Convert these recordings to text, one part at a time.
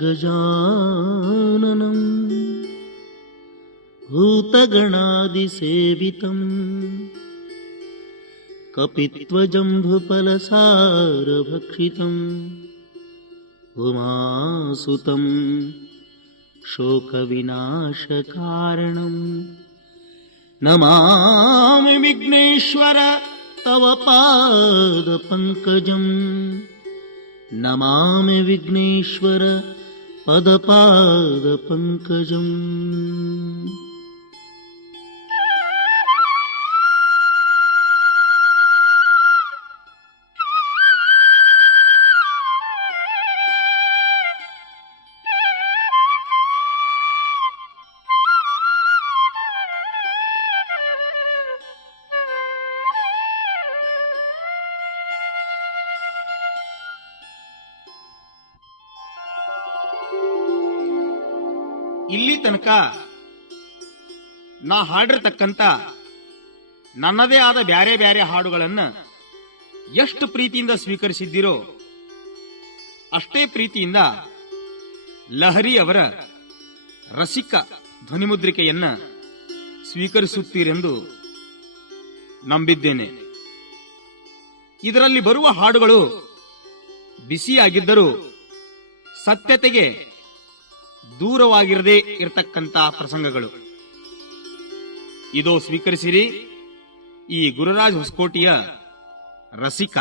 ಗಜಾನನಂ ಭೂತಗಣಾದಿಸೇವಿತಂ ಕಪಿತ್ವಜಂಭುಫಲಸಾರಭಕ್ಷಿತಂ ಉಮಾಸುತಂ ಶೋಕವಿನಾಶಕಾರಣಂ ನಮಾಮಿ ವಿಘ್ನೇಶ್ವರ ತವ ಪಾದಪಂಕಜಂ ನಮಾಮಿ ವಿಘ್ನೇಶ್ವರ ಪದಪಾದಪಂಕಜಂ. ಇಲ್ಲಿ ತನಕ ನಾ ಹಾಡಿರ್ತಕ್ಕಂಥ ನನ್ನದೇ ಆದ ಬ್ಯಾರೆ ಬ್ಯಾರೆ ಹಾಡುಗಳನ್ನು ಎಷ್ಟು ಪ್ರೀತಿಯಿಂದ ಸ್ವೀಕರಿಸಿದ್ದೀರೋ ಅಷ್ಟೇ ಪ್ರೀತಿಯಿಂದ ಲಹರಿ ಅವರ ರಸಿಕ ಧ್ವನಿಮುದ್ರಿಕೆಯನ್ನ ಸ್ವೀಕರಿಸುತ್ತೀರೆಂದು ನಂಬಿದ್ದೇನೆ. ಇದರಲ್ಲಿ ಬರುವ ಹಾಡುಗಳು ಬಿಸಿಯಾಗಿದ್ದರೂ ಸತ್ಯತೆಗೆ ದೂರವಾಗಿರದೇ ಇರತಕ್ಕಂಥ ಪ್ರಸಂಗಗಳು. ಇದೋ ಸ್ವೀಕರಿಸಿರಿ ಈ ಗುರುರಾಜ್ ಹೊಸಕೋಟೆಯ ರಸಿಕ.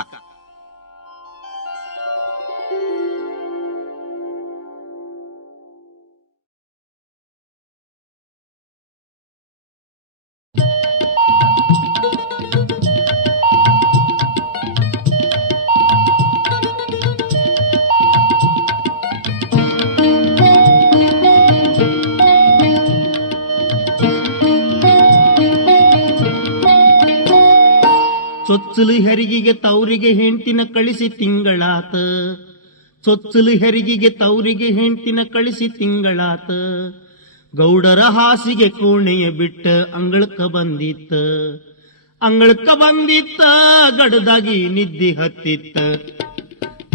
ಚೊಚ್ಚಲು ಹೆರಿಗೆಗೆ ತೌರಿಗೆ ಹೆಂಡ್ತಿನ ಕಳಿಸಿ ತಿಂಗಳಾತ, ಚೊಚ್ಚಲು ಹೆರಿಗೆಗೆ ತೌರಿಗೆ ಹೆಂಡ್ತಿನ ಕಳಿಸಿ ತಿಂಗಳಾತ. ಗೌಡರ ಹಾಸಿಗೆ ಕೋಣೆಯ ಬಿಟ್ಟ ಅಂಗಳಕ್ಕ ಬಂದಿತ್ತ, ಅಂಗಳಕ್ಕ ಬಂದಿತ್ತ ಗಡದಾಗಿ ನಿದ್ದೆ ಹತ್ತಿತ್ತ.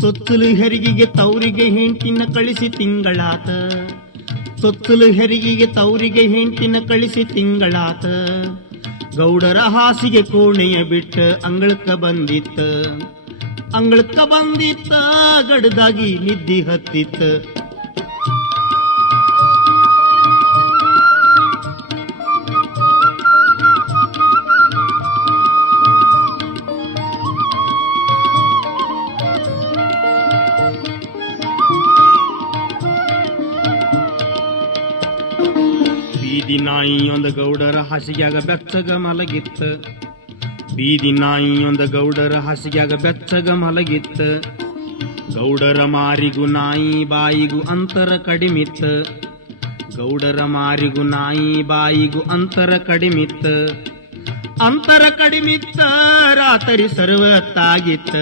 ಚೊಚ್ಚಲು ಹೆರಿಗೆಗೆ ತೌರಿಗೆ ಹೆಂಡ್ತಿನ ಕಳಿಸಿ ತಿಂಗಳಾತ, ಚೊಚ್ಚಲು ಹೆರಿಗೆಗೆ ತೌರಿಗೆ ಹೆಂಡ್ತಿನ ಕಳಿಸಿ ತಿಂಗಳಾತ. ಗೌಡರ ಹಾಸಿಗೆ ಕೋಣೆಯ ಬಿಟ್ಟ ಅಂಗಳಕ್ಕ ಬಂದಿತ್ತ, ಅಂಗಳಕ್ಕ ಬಂದಿತ್ತ ಗಡದಾಗಿ ನಿದ್ದೆ ಹತ್ತಿತ್ತ. ಬೀದಿ ನಾಯಿಯೊಂದು ಗೌಡರ ಹಾಸಿಗ್ಯಾಗ ಬೆಚ್ಚಗ ಮಲಗಿತ್ತ, ಬೀದಿ ನಾಯಿಯೊಂದು ಗೌಡರ ಹಾಸಿಗ್ಯಾಗ ಬೆಚ್ಚಗ ಮಲಗಿತ್ತ. ಗೌಡರ ಮಾರಿಗೂ ನಾಯಿ ಬಾಯಿಗೂ ಅಂತರ ಕಡಿಮಿತ್ತ, ಗೌಡರ ಮಾರಿಗೂ ನಾಯಿ ಬಾಯಿಗೂ ಅಂತರ ಕಡಿಮಿತ್ತ. ಅಂತರ ಕಡಿಮಿತ್ತ ರಾತ್ರಿ ಸರ್ವತ್ತಾಗಿತ್ತ.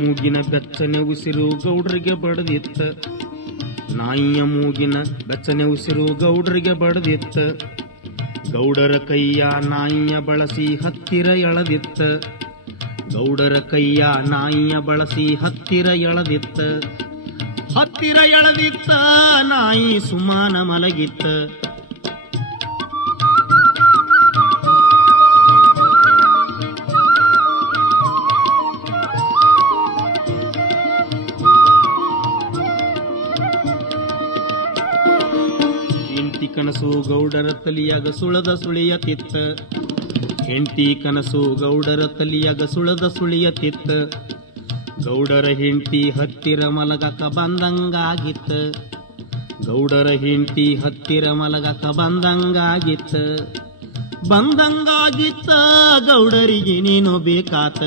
ಮೂಗಿನ ಬೆಚ್ಚನೆ ಉಸಿರು ಗೌಡ್ರಿಗೆ ಬಡದಿತ್ತ, ನಾಯಿಯ ಮೂಗಿನ ಬೆಚ್ಚನೆ ಉಸಿರು ಗೌಡ್ರಿಗೆ ಬಡದಿತ್ತ. ಗೌಡರ ಕೈಯ ನಾಯಿಯ ಬಳಸಿ ಹತ್ತಿರ ಎಳೆದಿತ್ತ, ಗೌಡರ ಕೈಯ ನಾಯಿಯ ಬಳಸಿ ಹತ್ತಿರ ಎಳೆದಿತ್ತ. ಹತ್ತಿರ ಎಳೆದಿತ್ತ ನಾಯಿ ಸುಮಾನ ಮಲಗಿತ್ತ. ಕನಸು ಗೌಡರ ತಲಿಯಾಗ ಸುಳದ ಸುಳಿಯತಿತ್ತ, ಹೆಂಡತಿ ಕನಸು ಗೌಡರ ತಲಿಯಾಗ ಸುಳದ ಸುಳಿಯತಿತ್ತ. ಗೌಡರ ಹೆಂಡತಿ ಹತ್ತಿರ ಮಲಗಕ ಬಂದಂಗಾಗಿತ್ತ, ಗೌಡರ ಹೆಂಡತಿ ಹತ್ತಿರ ಮಲಗಕ ಬಂದಂಗಾಗಿತ್ತ. ಬಂದಂಗಾಗಿತ್ತ ಗೌಡರಿಗೆ ನೀನು ಬೇಕಾತ.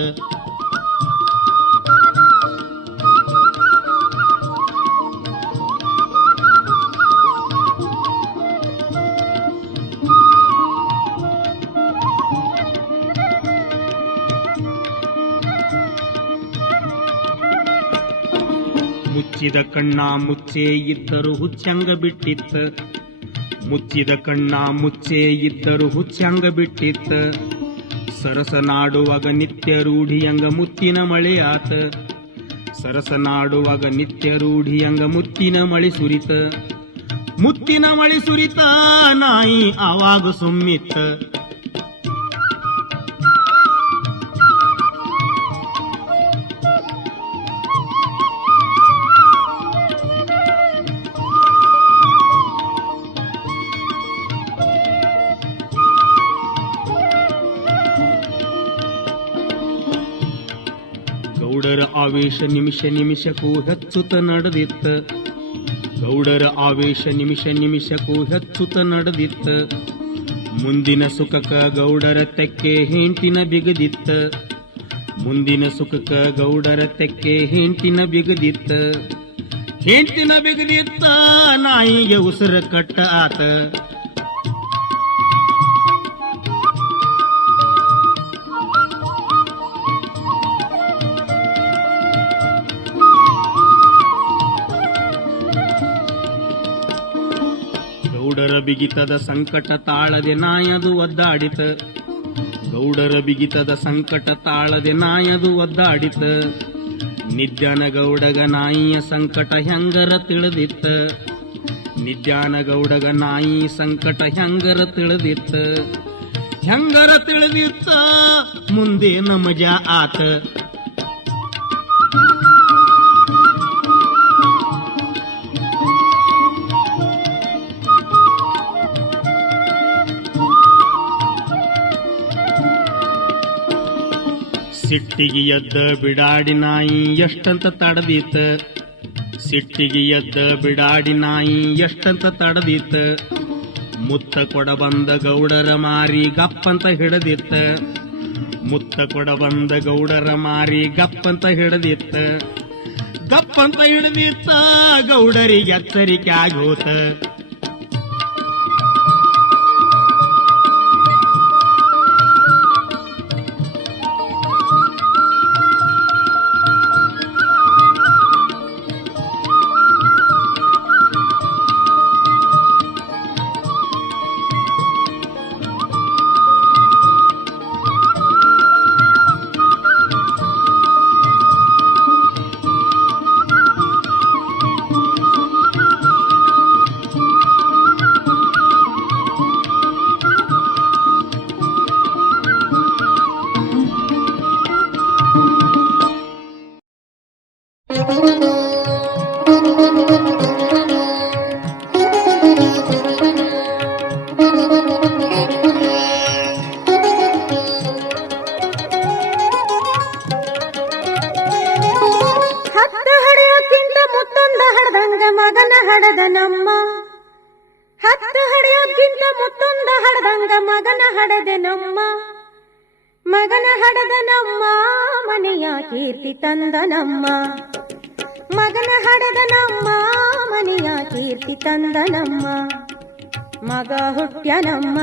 ಮುಚ್ಚಿದ ಕಣ್ಣ ಮುಚ್ಚೆ ಇದ್ದರು ಹುಚ್ಚಂಗ ಬಿಟ್ಟಿತ್ತ, ಮುಚ್ಚಿದ ಕಣ್ಣ ಮುಚ್ಚೆ ಇದ್ದರು ಹುಚ್ಚಂಗ ಬಿಟ್ಟಿತ್ತ. ಸರಸನಾಡುವಾಗ ನಿತ್ಯ ರೂಢಿಯಂಗ ಮುತ್ತಿನ ಮಳೆ ಆತ, ಸರಸನಾಡುವಾಗ ನಿತ್ಯ ರೂಢಿಯಂಗ ಮುತ್ತಿನ ಮಳೆ ಸುರಿತ. ಮುತ್ತಿನ ಮಳೆ ಸುರಿತ ನಾಯಿ ಆವಾಗ ಸುಮ್ಮಿತ್ತ. ಗೌಡರ ಆವೇಶ ನಿಮಿಷ ನಿಮಿಷಕ್ಕೂ ಹೆಚ್ಚುತ್ತ ನಡೆದಿತ್ತ, ಗೌಡರ ಆವೇಶ ನಿಮಿಷ ನಿಮಿಷಕ್ಕೂ ಹೆಚ್ಚುತ್ತ ನಡೆದಿತ್ತ. ಮುಂದಿನ ಸುಖಕ ಗೌಡರ ತೆಕ್ಕೆ ಹೆಂಟಿನ ಬಿಗದಿತ್ತ, ಮುಂದಿನ ಸುಖಕ ಗೌಡರ ತೆಕ್ಕೆ ಹೆಂಟಿನ ಬಿಗದಿತ್ತ. ಹೆಂಟಿನ ಬಿಗದಿತ್ತ ನಾಯಿಗೆ ಉಸಿರ ಕಟ್ಟ ಆತ. ಗೌಡರ ಬಿಗಿತದ ಸಂಕಟ ತಾಳದೆ ನಾಯದು ಒದ್ದಾಡಿತ, ಗೌಡರ ಬಿಗಿತದ ಸಂಕಟ ತಾಳದೆ ನಾಯದು ಒದ್ದಾಡಿತ. ನಿದ್ಯಾನ ಗೌಡಗ ನಾಯಿಯ ಸಂಕಟ ಹೆಂಗರ ತಿಳಿದಿತ್ತ, ನಿದ್ಯಾನ ಗೌಡಗ ನಾಯಿ ಸಂಕಟ ಹೆಂಗರ ತಿಳಿದಿತ್ತ. ಹೆಂಗರ ತಿಳಿದಿತ್ತ ಮುಂದೆ ಮಜಾ ಆತ. ಸಿಟ್ಟಿಗೆ ಎದ್ದ ಬಿಡಾಡಿ ನಾಯಿ ಎಷ್ಟಂತ ತಡದೀತ, ಸಿಟ್ಟಿಗೆ ಎದ್ದ ಬಿಡಾಡಿ ನಾಯಿ ಎಷ್ಟಂತ ತಡದೀತ. ಮುತ್ತ ಕೊಡ ಬಂದ ಗೌಡರ ಮಾರಿ ಗಪ್ಪಂತ ಹಿಡದಿತ್ತ, ಮುತ್ತ ಕೊಡ ಬಂದ ಗೌಡರ ಮಾರಿ ಗಪ್ಪಂತ ಹಿಡದಿತ್ತ. ಗಪ್ಪಂತ ಹಿಡದಿತ್ತ ಗೌಡರಿಗೆ ಎಚ್ಚರಿಕೆ ಆಗೋತ. ಮಗನ ಹಡದ ನಮ್ಮ, ಹತ್ತು ಹಡೆಯೋದ್ಕಿಂತ ಮುತ್ತೊಂದ ಹಡದಂಗ ಮಗನ ಹಡದೆ ನಮ್ಮ, ಮಗನ ಹಡದ ನಮ್ಮ ಮನೆಯ ಕೀರ್ತಿ ತಂದ ನಮ್ಮ, ಮಗನ ಹಡದ ನಮ್ಮ ಮನೆಯ ಕೀರ್ತಿ ತಂದ ನಮ್ಮ. ಮಗ ಹುಟ್ಟ್ಯ ನಮ್ಮ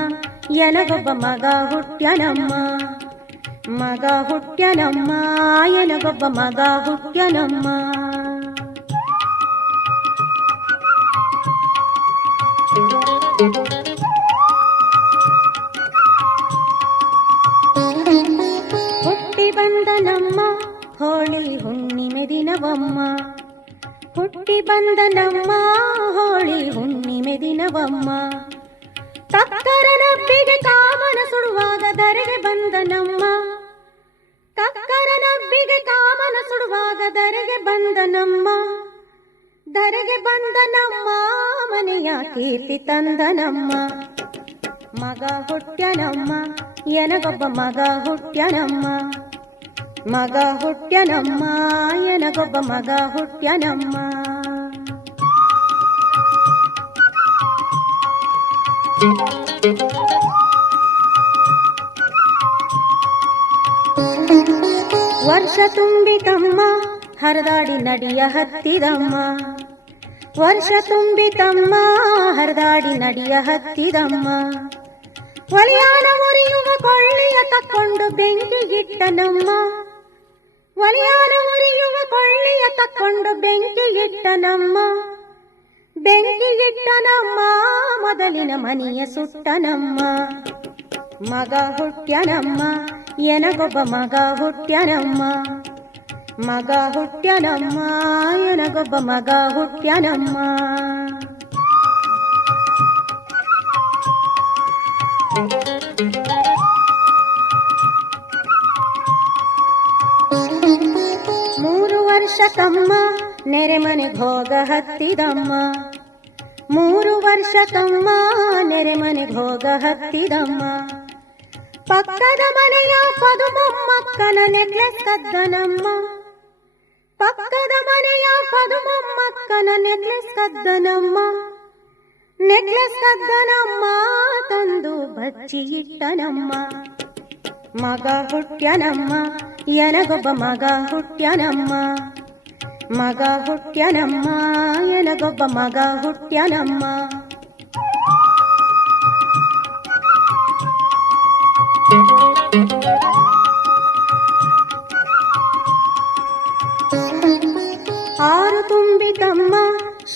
ಎನಗೊಬ್ಬ ಮಗ ಹುಟ್ಟ್ಯ ನಮ್ಮ, ಮಗ ಹುಟ್ಟ್ಯ ನಮ್ಮ ಎನಗೊಬ್ಬ ಮಗ ಹುಟ್ಟ್ಯ ನಮ್ಮ. ಹುಟ್ಟಿ ಬಂದ ನಮ್ಮ ಹೋಳಿ ಹುಣ್ಣಿಮೆ ದಿನವಮ್ಮ, ಹುಟ್ಟಿ ಬಂದ ನಮ್ಮ ಹೋಳಿ ಹುಣ್ಣಿಮೆ ದಿನವಮ್ಮ. ತಕ್ಕರನಬ್ಬಿಗೆ ಕಾಮನ ಸುಡುವಾಗ ಧರೆಗೆ ಬಂದ ನಮ್ಮ, ತಕ್ಕರನಬ್ಬಿಗೆ ಕಾಮನ ಸುಡುವಾಗ ಧರೆಗೆ ಬಂದ ನಮ್ಮ, ಧರೆಗೆ ಬಂದ ನಮ್ಮ ಮನೆಯ ಕೀರ್ತಿ ತಂದ ನಮ್ಮ. ಮಗ ಹುಟ್ಟ್ಯ ನಮ್ಮ ಎನಗೊಬ್ಬ ಮಗ ಹುಟ್ಟ್ಯ ನಮ್ಮ, ಮಗ ಹುಟ್ಟ್ಯ ನಮ್ಮ ಎನಗೊಬ್ಬ ಮಗ ಹುಟ್ಟ್ಯ ನಮ್ಮ. ವರ್ಷ ತುಂಬಿತಮ್ಮ ಹರಿದಾಡಿ ನಡಿಯ ಹತ್ತಿದಮ್ಮ, ವರ್ಷ ತುಂಬಿತಮ್ಮ ಹರಿದಾಡಿ ನಡಿಯ ಹತ್ತಿದಮ್ಮ. ಒಲಿಯಾನ ಉರಿಯುವ ಕೊಳ್ಳಿಯ ತಕ್ಕೊಂಡು ಬೆಂಕಿಗಿಟ್ಟ ನಮ್ಮ, ಒಲಿಯಾನ ಉರಿಯುವ ಕೊಳ್ಳಿಯ ತಕ್ಕೊಂಡು ಬೆಂಕಿಗಿಟ್ಟನಮ್ಮ ಮೊದಲಿನ ಮನೆಯ ಸುಟ್ಟನಮ್ಮ. ಮಗ ಹುಟ್ಟ್ಯನಮ್ಮ ಎನಗೊಬ್ಬ ಮಗ ಹುಟ್ಟ್ಯನಮ್ಮ ಎನಗೊಬ್ಬ ಮಗ ಹುಟ್ಟ್ಯನಮ್ಮ. ಮೂರು ವರ್ಷ ತಮ್ಮ ನೆರೆಮನೆಗೆ ಹೋಗ ಹತ್ತಿದಮ್ಮ 3 ವರ್ಷ ತಮ್ಮ ನೆರೆಮನೆಗೆ ಹೋಗ ಹತ್ತಿದಮ್ಮ. ಪಕ್ಕದ ಮನೆಯ ಪದುಮೊಮ್ಮಕ್ಕನ ನೆಕ್ಲೆಸ್ ಕದ್ದನಮ್ಮ ನೆಕ್ಲೆಸ್ ಕದ್ದನಮ್ಮ ತಂದು ಬಚ್ಚಿ ಇಟ್ಟನಮ್ಮ. ಮಗ ಹುಟ್ಟ್ಯನಮ್ಮ ಎನಗೊಬ್ಬ ಮಗ ಹುಟ್ಟ್ಯನಮ್ಮ ಎನಗೊಬ್ಬ ಮಗ ಹುಟ್ಟ್ಯನಮ್ಮ. ಆರು ತುಂಬಿತಮ್ಮ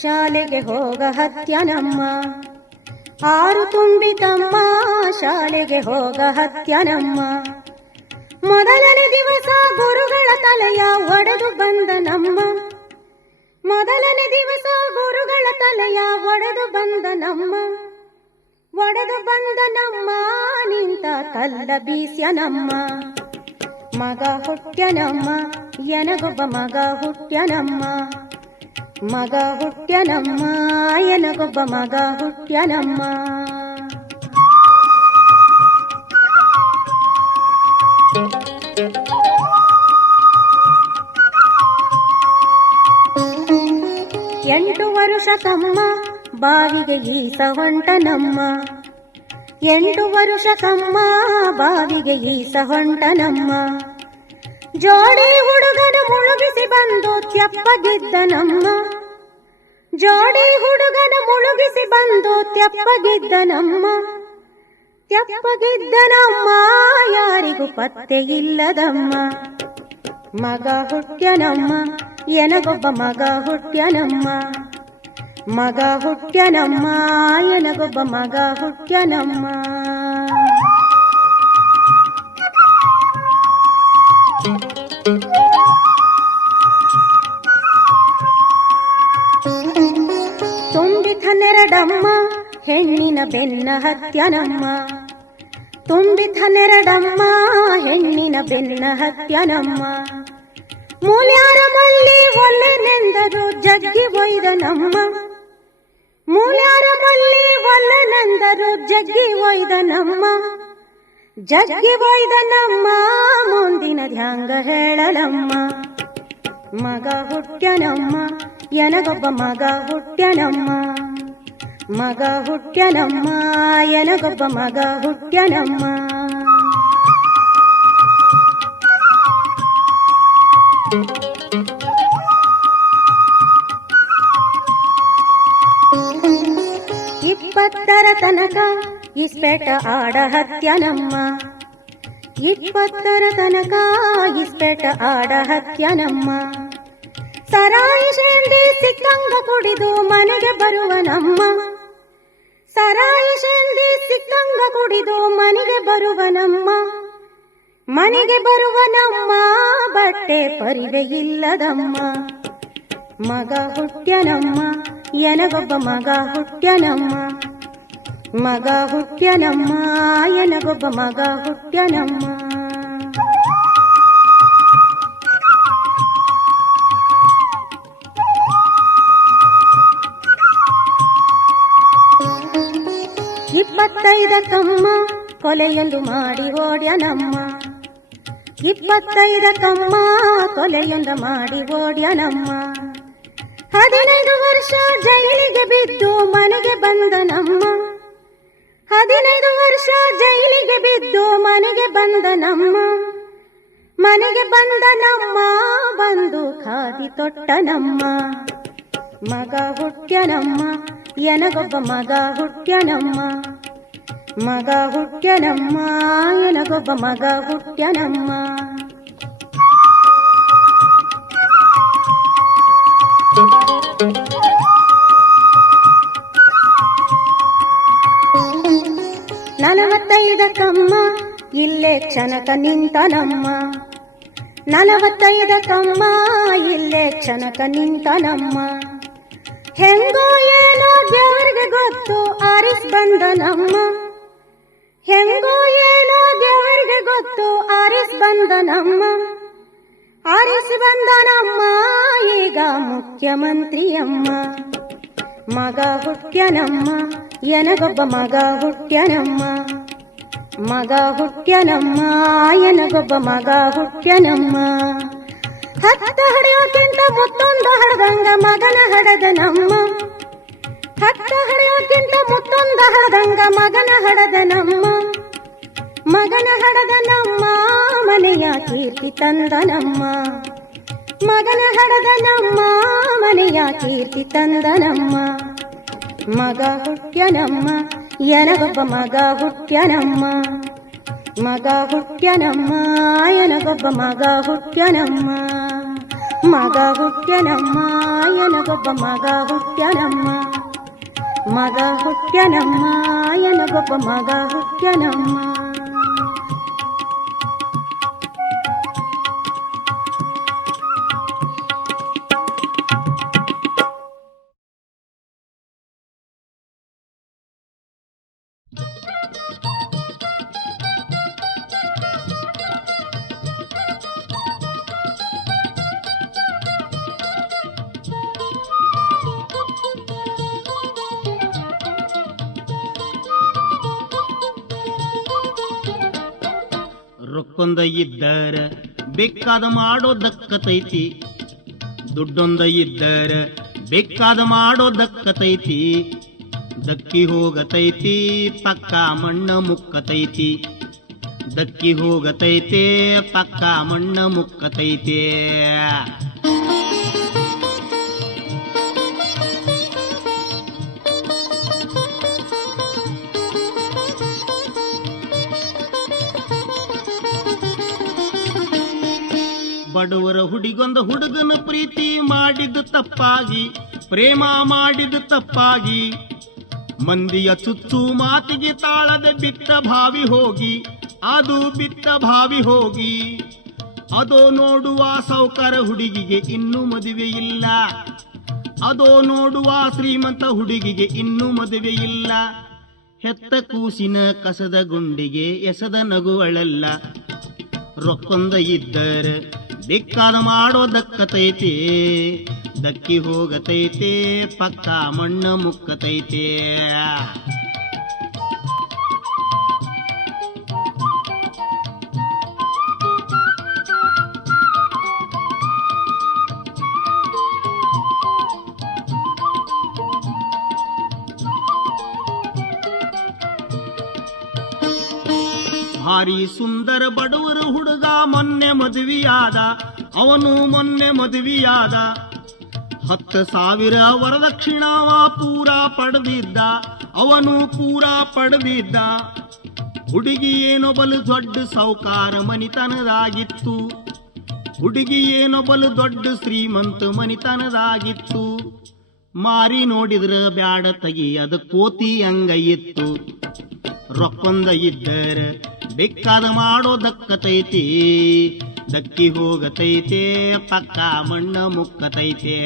ಶಾಲೆಗೆ ಹೋಗ ಹತ್ಯನಮ್ಮ ಮೊದಲನೇ ದಿವಸ ಗುರುಗಳ ತಲೆಯ ಒಡೆದು ಬಂದನಮ್ಮ ನಿಂತ ಕಲ್ಲ ಬೀಸ್ಯನಮ್ಮ. ಮಗ ಹುಟ್ಟ್ಯನಮ್ಮ ಎನಗೊಬ್ಬ ಮಗ ಹುಟ್ಟ್ಯನಮ್ಮ ಎನಗೊಬ್ಬ ಮಗ ಹುಟ್ಟ್ಯನಮ್ಮ. ಎಂಟು ವರ್ಷ ತಮ್ಮ ಬಾವಿಗೆ ಈಸ ಹೊಂಟನಮ್ಮ ಜೋಡಿ ಹುಡುಗನ ಮುಳುಗಿಸಿ ಬಂದು ತೆಪ್ಪಗಿದ್ದನಮ್ಮ ಯಾರಿಗೂ ಪತ್ತೆ ಇಲ್ಲದಮ್ಮ. ಮಗ ಹುಟ್ಟ್ಯನಮ್ಮ ಎನಗೊಬ್ಬ ಮಗ ಹುಟ್ಟ್ಯನಮ್ಮ ಎನಗೊಬ್ಬ ಮಗ ಹುಟ್ಟ್ಯನಮ್ಮ. ತುಂಬಿತನೆರಡಮ್ಮ ಹೆಣ್ಣಿನ ಬೆನ್ನ ಹತ್ಯನಮ್ಮ ಮೂಲ್ಯಾರ ಮಲ್ಲಿ ಒಲ್ಲೆನೆಂದರು ಜಗ್ಗಿ ಒಯ್ದನಮ್ಮ ಮುಂದಿನ ಧ್ಯಾಂಗ ಹೇಳಲಮ್ಮ. ಮಗ ಹುಟ್ಟ್ಯನಮ್ಮ ಎನಗೊಬ್ಬ ಮಗ ಹುಟ್ಟ್ಯನಮ್ಮ ಎನಗೊಬ್ಬ ಮಗ ಹುಟ್ಟ್ಯನಮ್ಮ. ಇಪ್ಪತ್ತರ ತನಕ ಇಸ್ಪೇಟ ಆಡ ಹತ್ಯನಮ್ಮ ಸರಾಯಿ ಶೇಂದಿ ಸಿಕ್ಕಂಗ ಕುಡಿದು ಮನೆಗೆ ಬರುವನಮ್ಮ ಬಟ್ಟೆ ಪರಿವೆ ಇಲ್ಲದಮ್ಮ. ಮಗ ಹುಟ್ಟ್ಯನಮ್ಮ ಎನಗೊಬ್ಬ ಮಗ ಹುಟ್ಟ್ಯನಮ್ಮ ಎನಗೊಬ್ಬ ಮಗ ಹುಟ್ಟ್ಯನಮ್ಮ. ಇಪ್ಪತ್ತೈದಕ್ಕಮ್ಮ ಕೊಲೆಯೊಂದು ಮಾಡಿ ಓಡ್ಯನಮ್ಮ 15 ವರ್ಷ ಜೈಲಿಗೆ ಬಿದ್ದು ಮನೆಗೆ ಬಂದನಮ್ಮ ಬಂದು ಖಾದಿ ತೊಟ್ಟನಮ್ಮ. ಮಗ ಹುಟ್ಟ್ಯನಮ್ಮ ಎನಗೊಬ್ಬ ಮಗ ಹುಟ್ಟ್ಯನಮ್ಮ ಎನಗೊಬ್ಬ ಮಗ ಹುಟ್ಟ್ಯನಮ್ಮ. ನಲವತ್ತೈದಕ್ಕಮ್ಮ ಇಲ್ಲೇ ಚನಕ ನಿಂತನಮ್ಮ, 45ಕಮ್ಮ ಇಲ್ಲೇ ಚನಕ ನಿಂತನಮ್ಮ. ಹೆಂಗೋ ಏನೋ ದೇವರಿಗೆ ಗೊತ್ತು ಆರಿಸ್ ಬಂದನಮ್ಮ, ಹೆಂಗೋ ಏನೋ ದೇವರಿಗೆ ಗೊತ್ತು ಆರಿಸ್ ಬಂದನಮ್ಮ, ಆರಿಸ್ ಬಂದನಮ್ಮ ಈಗ ಮುಖ್ಯಮಂತ್ರಿಯಮ್ಮ. ಮಗ ಹುಟ್ಟ್ಯನಮ್ಮ ಎನಗೊಬ್ಬ ಮಗ ಹುಟ್ಟ್ಯನಮ್ಮ, ಮಗ ಹುಟ್ಟ್ಯನಮ್ಮ ಎನಗೊಬ್ಬ ಮಗ ಹುಟ್ಟ್ಯನಮ್ಮ. ಹತ್ತ ಹಡೆಯೋಕ್ಕಿಂತ ಮುತ್ತೊಂದು ಹಡದಂಗ ಮಗನ ಹಡದನಮ್ಮ, ಹತ್ತ ಹಡೆಯೋಕ್ಕಿಂತ ಮುತ್ತೊಂದು ಹಡದಂಗ ಮಗನ ಹಡದನಮ್ಮ, ಮಗನ ಹಡದನಮ್ಮ ಮನೆಯ ಕೀರ್ತಿ ತಂದನಮ್ಮ, ಮಗನ ಹಡದನಮ್ಮ ಮನೆಯ ಕೀರ್ತಿ ತಂದನಮ್ಮ. ಮಗ ಹುಟ್ಟ್ಯನಮ್ಮ ಎನಗೊಬ್ಬ ಮಗ ಹುಟ್ಟ್ಯನಮ್ಮ, ಮಗ ಹುಟ್ಟ್ಯನಮ್ಮ ಎನಗೊಬ್ಬ ಮಗ ಹುಟ್ಟ್ಯನಮ್ಮ, ಮಗ ಹುಟ್ಟ್ಯನಮ್ಮ ಎನಗೊಬ್ಬ ಮಗ ಹುಟ್ಟ್ಯನಮ್ಮ, ಮಗ ಹುಟ್ಟ್ಯನಮ್ಮ ಎನಗೊಬ್ಬ ಮಗ ಹುಟ್ಟ್ಯನಮ್ಮ. ರೊಕ್ಕೊಂದ ಇದ್ದರ ಬೇಕಾದ ಮಾಡೋದಕ್ಕತೈತಿ, ದುಡ್ಡೊಂದ ಇದ್ದರ ಬೇಕಾದ ಮಾಡೋದಕ್ಕತೈತಿ. ದಕ್ಕಿ ಹೋಗತೈತಿ ಪಕ್ಕ ಮಣ್ಣ ಮುಕ್ಕತೈತಿ, ದಕ್ಕಿ ಹೋಗತೈತೆ ಪಕ್ಕ ಮಣ್ಣ ಮುಕ್ಕತೈತೆ. ಬಡವರ ಹುಡುಗೊಂದ ಹುಡುಗನ ಪ್ರೀತಿ ಮಾಡಿದ ತಪ್ಪಾಗಿ, ಪ್ರೇಮ ಮಾಡಿದ ತಪ್ಪಾಗಿ, ಮಂದಿಯ ಚುಚ್ಚು ಮಾತಿಗೆ ತಾಳದ ಬಿತ್ತ ಭಾವಿ ಹೋಗಿ, ಅದು ಬಿತ್ತ ಭಾವಿ ಹೋಗಿ. ಅದೋ ನೋಡುವ ಸೌಕರ ಹುಡುಗಿಗೆ ಇನ್ನೂ ಮದುವೆ ಇಲ್ಲ, ಅದೋ ನೋಡುವ ಶ್ರೀಮಂತ ಹುಡುಗಿಗೆ ಇನ್ನೂ ಮದುವೆ ಇಲ್ಲ. ಹೆತ್ತ ಕೂಸಿನ ಕಸದ ಗುಂಡಿಗೆ ಎಸದ ನಗುವಳಲ್ಲ. ರೊಕ್ಕೊಂದ ಇದ್ದರ ಬೇಕಾದ ಮಾಡೋದಕ್ಕತೈತೆ, ದಕ್ಕಿ ಹೋಗತೈತೆ ಪಕ್ಕ ಮಣ್ಣ ಮುಕ್ಕತೈತೆ. ಭಾರಿ ಸುಂದರ ಬಡವರ ಹುಡುಗ ಮೊನ್ನೆ ಮದುವೆಯಾದ, ಅವನು ಮೊನ್ನೆ ಮದುವೆಯಾದ. 10,000 ವರದಕ್ಷಿಣಾವ ಪೂರಾ ಪಡೆದಿದ್ದ, ಅವನು ಪೂರಾ ಪಡೆದಿದ್ದ. ಹುಡುಗಿ ಏನೋ ಬಲು ದೊಡ್ಡ ಸೌಕಾರ ಮನಿತನದಾಗಿತ್ತು, ಹುಡುಗಿ ಏನೋ ಬಲು ದೊಡ್ಡ ಶ್ರೀಮಂತ ಮನಿತನದಾಗಿತ್ತು. ಮಾರಿ ನೋಡಿದ್ರ ಬ್ಯಾಡ ತಗಿ ಅದ ಕೋತಿ ಹಂಗ ಇತ್ತು. ರೊಕ್ಕೊಂದ ಇದ್ದರ ಬೇಕಾದ ಮಾಡೋದಕ್ಕತೈತಿ, ದಕ್ಕಿ ಹೋಗತೈತೆ ಪಕ್ಕ ಮಣ್ಣ ಮುಕ್ಕತೈತೆ.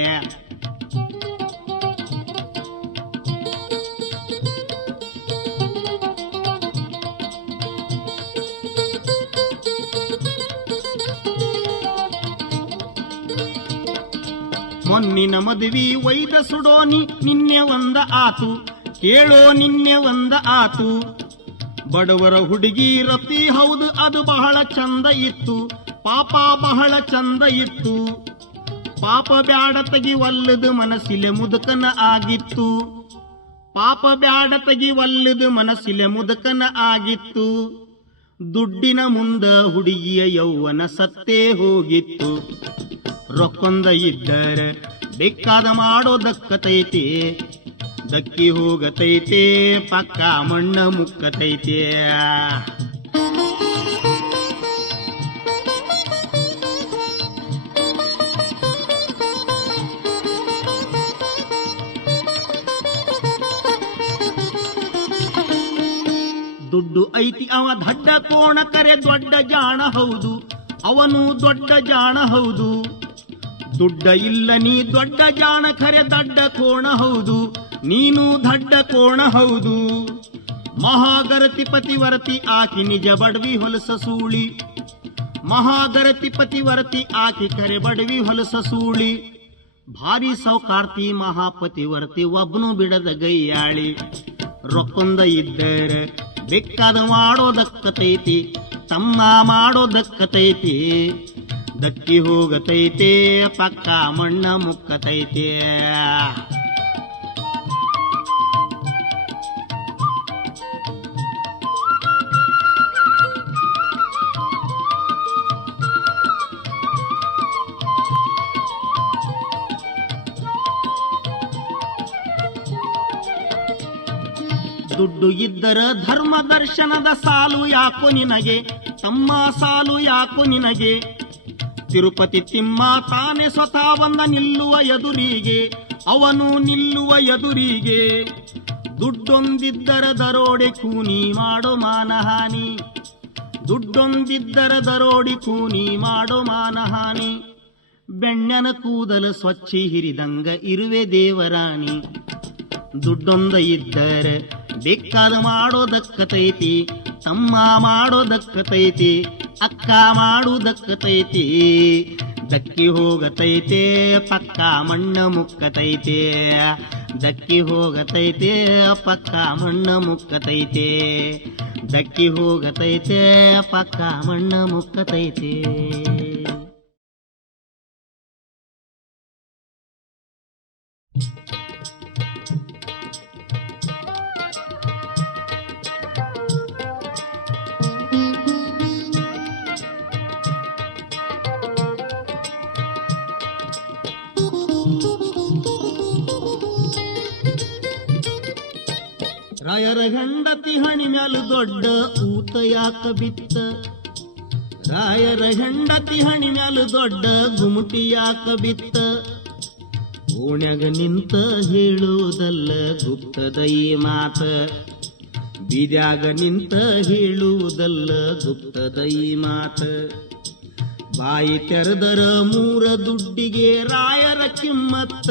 ಮೊನ್ನಿನ ಮದುವೆ ವೈದ ಸುಡೋನಿ ನಿನ್ನೆ ಒಂದ ಆತು, ಕೇಳೋ ನಿನ್ನೆ ಒಂದ ಆತು. ಬಡವರ ಹುಡುಗಿ ರತಿ ಹೌದು ಅದು ಬಹಳ ಚಂದ ಇತ್ತು, ಪಾಪ ಬಹಳ ಚಂದ ಇತ್ತು. ಪಾಪ ಬ್ಯಾಡ ತಗಿ ಒಲ್ಲದ ಮನಸ್ಸಿಲೆ ಮುದುಕನ ಆಗಿತ್ತು, ಪಾಪ ಬ್ಯಾಡ ತಗಿ ಒಲ್ಲದ ಮನಸ್ಸಿಲೆ ಮುದುಕನ ಆಗಿತ್ತು. ದುಡ್ಡಿನ ಮುಂದ ಹುಡುಗಿಯ ಯೌವನ ಸತ್ತೇ ಹೋಗಿತ್ತು. ರೊಕ್ಕೊಂದ ಇದ್ದರ ಬೇಕಾದ ಮಾಡೋದಕ್ಕತೈತೆ, ದಕ್ಕಿ ಹೋಗತೈತೆ ಪಕ್ಕ ಮಣ್ಣ ಮುಕ್ಕತೈತೆ. ದುಡ್ಡು ಐತಿ ಅವ ದಡ್ಡ ಕೋಣ ಕರೆ ದೊಡ್ಡ ಜಾಣ ಹೌದು, ಅವನು ದೊಡ್ಡ ಜಾಣ ಹೌದು. ದುಡ್ಡ ಇಲ್ಲ ನೀ ದೊಡ್ಡ ಜಾಣ ಖರೆ ದಡ್ಡ ಕೋಣ ಹೌದು, ನೀನು ದಡ್ಡ ಕೋಣ ಹೌದು. ಮಹಾಗರತಿ ಪತಿವರತಿ ಆಕಿ ನಿಜ ಬಡವಿ ಹೊಲಸ ಸೂಳಿ, ಮಹಾಗರತಿ ಪತಿವರತಿ ಆಕಿ ಕರೆ ಬಡವಿ ಹೊಲಸ ಸೂಳಿ. ಭಾರಿ ಸೌಕಾರ್ತಿ ಮಹಾಪತಿವರ್ತಿ ಒಬ್ಬನು ಬಿಡದ ಗೈಯಾಳಿ. ರೊಕ್ಕೊಂದ ಇದ್ದರ ಬೆಕ್ಕಾದ ಮಾಡೋದಕ್ಕತೈತಿ, ತಮ್ಮ ಮಾಡೋದಕ್ಕತೈತಿ. ದಕ್ಕಿ ಹೋಗತೈತೆ ಪಕ್ಕ ಮಣ್ಣ ಮುಕ್ಕತೈತೆ. ದುಡ್ಡು ಇದ್ದರ ಧರ್ಮ ದರ್ಶನದ ಸಾಲು ಯಾಕೋ ನಿನಗೆ, ತಮ್ಮ ಸಾಲು ಯಾಕೋ ನಿನಗೆ. ತಿರುಪತಿ ತಿಮ್ಮ ತಾನೇ ಸ್ವತಃ ಬಂದ ನಿಲ್ಲುವ ಎದುರಿಗೆ, ಅವನು ನಿಲ್ಲುವ ಎದುರಿಗೆ. ದುಡ್ಡೊಂದಿದ್ದರ ದರೋಡೆ ಕೂನಿ ಮಾಡೋ ಮಾನಹಾನಿ, ದುಡ್ಡೊಂದಿದ್ದರ ದರೋಡಿ ಕೂನಿ ಮಾಡೋ ಮಾನಹಾನಿ. ಬೆಣ್ಣನ ಕೂದಲು ಸ್ವಚ್ಛ ಹಿರಿದಂಗ ಇರುವೆ ದೇವರಾಣಿ. ದುಡ್ಡೊಂದ ಇದ್ದರೆ ಬೇಕಾದ ಮಾಡೋದಕ್ಕತೈತಿ, ತಮ್ಮ ಮಾಡೋದಕ್ಕತೈತಿ, ಅಕ್ಕ ಮಾಡುವುದಕ್ಕತೈತಿ. ದಕ್ಕಿ ಹೋಗತೈತೆ ಪಕ್ಕ ಮಣ್ಣ ಮುಕ್ಕತೈತೆ, ದಕ್ಕಿ ಹೋಗತೈತೆ ಪಕ್ಕ ಮಣ್ಣ ಮುಕ್ಕತೈತೆ, ದಕ್ಕಿ ಹೋಗತೈತೆ ಪಕ್ಕ ಮಣ್ಣ ಮುಕ್ಕತೈತೆ. ರಾಯರ ಹೆಂಡತಿ ಹಣಿ ಮ್ಯಾಲು ದೊಡ್ಡ ಊತ ಯಾಕ ಬಿತ್ತ, ರಾಯರ ಹೆಂಡತಿ ಹಣಿ ಮ್ಯಾಲು ದೊಡ್ಡ ಗುಮುಟಿ ಯಾಕ ಬಿತ್ತ. ಓಣ್ಯಾಗ ನಿಂತ ಹೇಳುವುದಲ್ಲ ಗುಪ್ತದ ಈ ಮಾತ, ಬೀದ್ಯಾಗ ನಿಂತ ಹೇಳುವುದಲ್ಲ ಗುಪ್ತದ ಈ ಮಾತ. ಬಾಯಿ ತೆರೆದರ ಮೂರ ದುಡ್ಡಿಗೆ ರಾಯರ ಕಿಮ್ಮತ್ತ,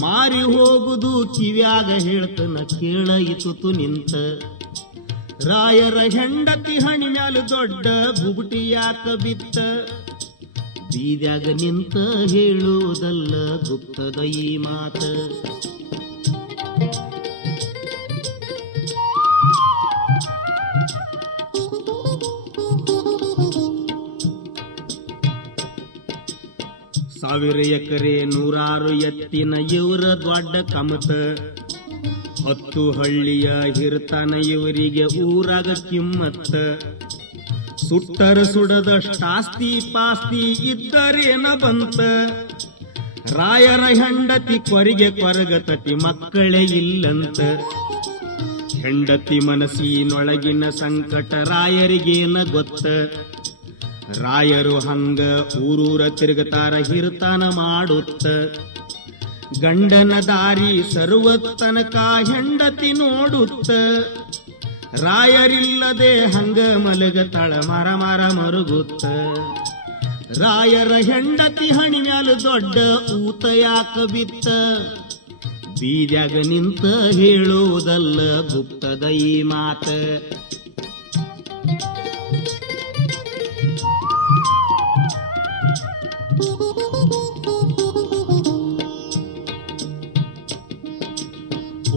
ಮಾರಿ ಹೋಗುದು ಕಿವ್ಯಾಗ ಹೇಳ್ತನ ಕೇಳ ಇತುತು ನಿಂತ. ರಾಯರ ಹೆಂಡತಿ ಹಣಿ ಮ್ಯಾಲು ದೊಡ್ಡ ಗುಬುಟಿ ಯಾಕ ಬಿತ್ತ, ಬೀದ್ಯಾಗ ನಿಂತ ಹೇಳುವುದಲ್ಲ ಗುಪ್ತದ ಈ ಮಾತ. ಸಾವಿರ ಎಕರೆ ನೂರಾರು ಎತ್ತಿನ ಇವರ ದೊಡ್ಡ ಕಮತ, 10 ಹಳ್ಳಿಯ ಹಿರ್ತಾನ ಇವರಿಗೆ ಊರಾಗ ಕಿಮ್ಮತ್ತ. ಸುಟ್ಟರ ಸುಡದಷ್ಟಾಸ್ತಿ ಪಾಸ್ತಿ ಇದ್ದರೇನ ಬಂತ, ರಾಯರ ಹೆಂಡತಿ ಕೊರಿಗೆ ಕೊರಗತತಿ ಮಕ್ಕಳೇ ಇಲ್ಲಂತ. ಹೆಂಡತಿ ಮನಸ್ಸಿನೊಳಗಿನ ಸಂಕಟ ರಾಯರಿಗೇನ ಗೊತ್ತ, ರಾಯರು ಹಂಗ ಊರೂರ ತಿರುಗತಾರ ಹಿರ್ತಾನ ಮಾಡುತ್ತ. ಗಂಡನ ದಾರಿ ಸರ್ವತ್ತನಕ ಹೆಂಡತಿ ನೋಡುತ್ತ, ರಾಯರಿಲ್ಲದೆ ಹಂಗ ಮಲಗತಾಳ ಮರ ಮರ ಮರುಗುತ್ತ. ರಾಯರ ಹೆಂಡತಿ ಹಣಿ ಮ್ಯಾಲು ದೊಡ್ಡ ಊತ ಯಾಕ ಬಿತ್ತ, ಬೀದ್ಯಾಗ ನಿಂತ ಹೇಳುವುದಲ್ಲ ಗುಪ್ತದ ಈ ಮಾತ.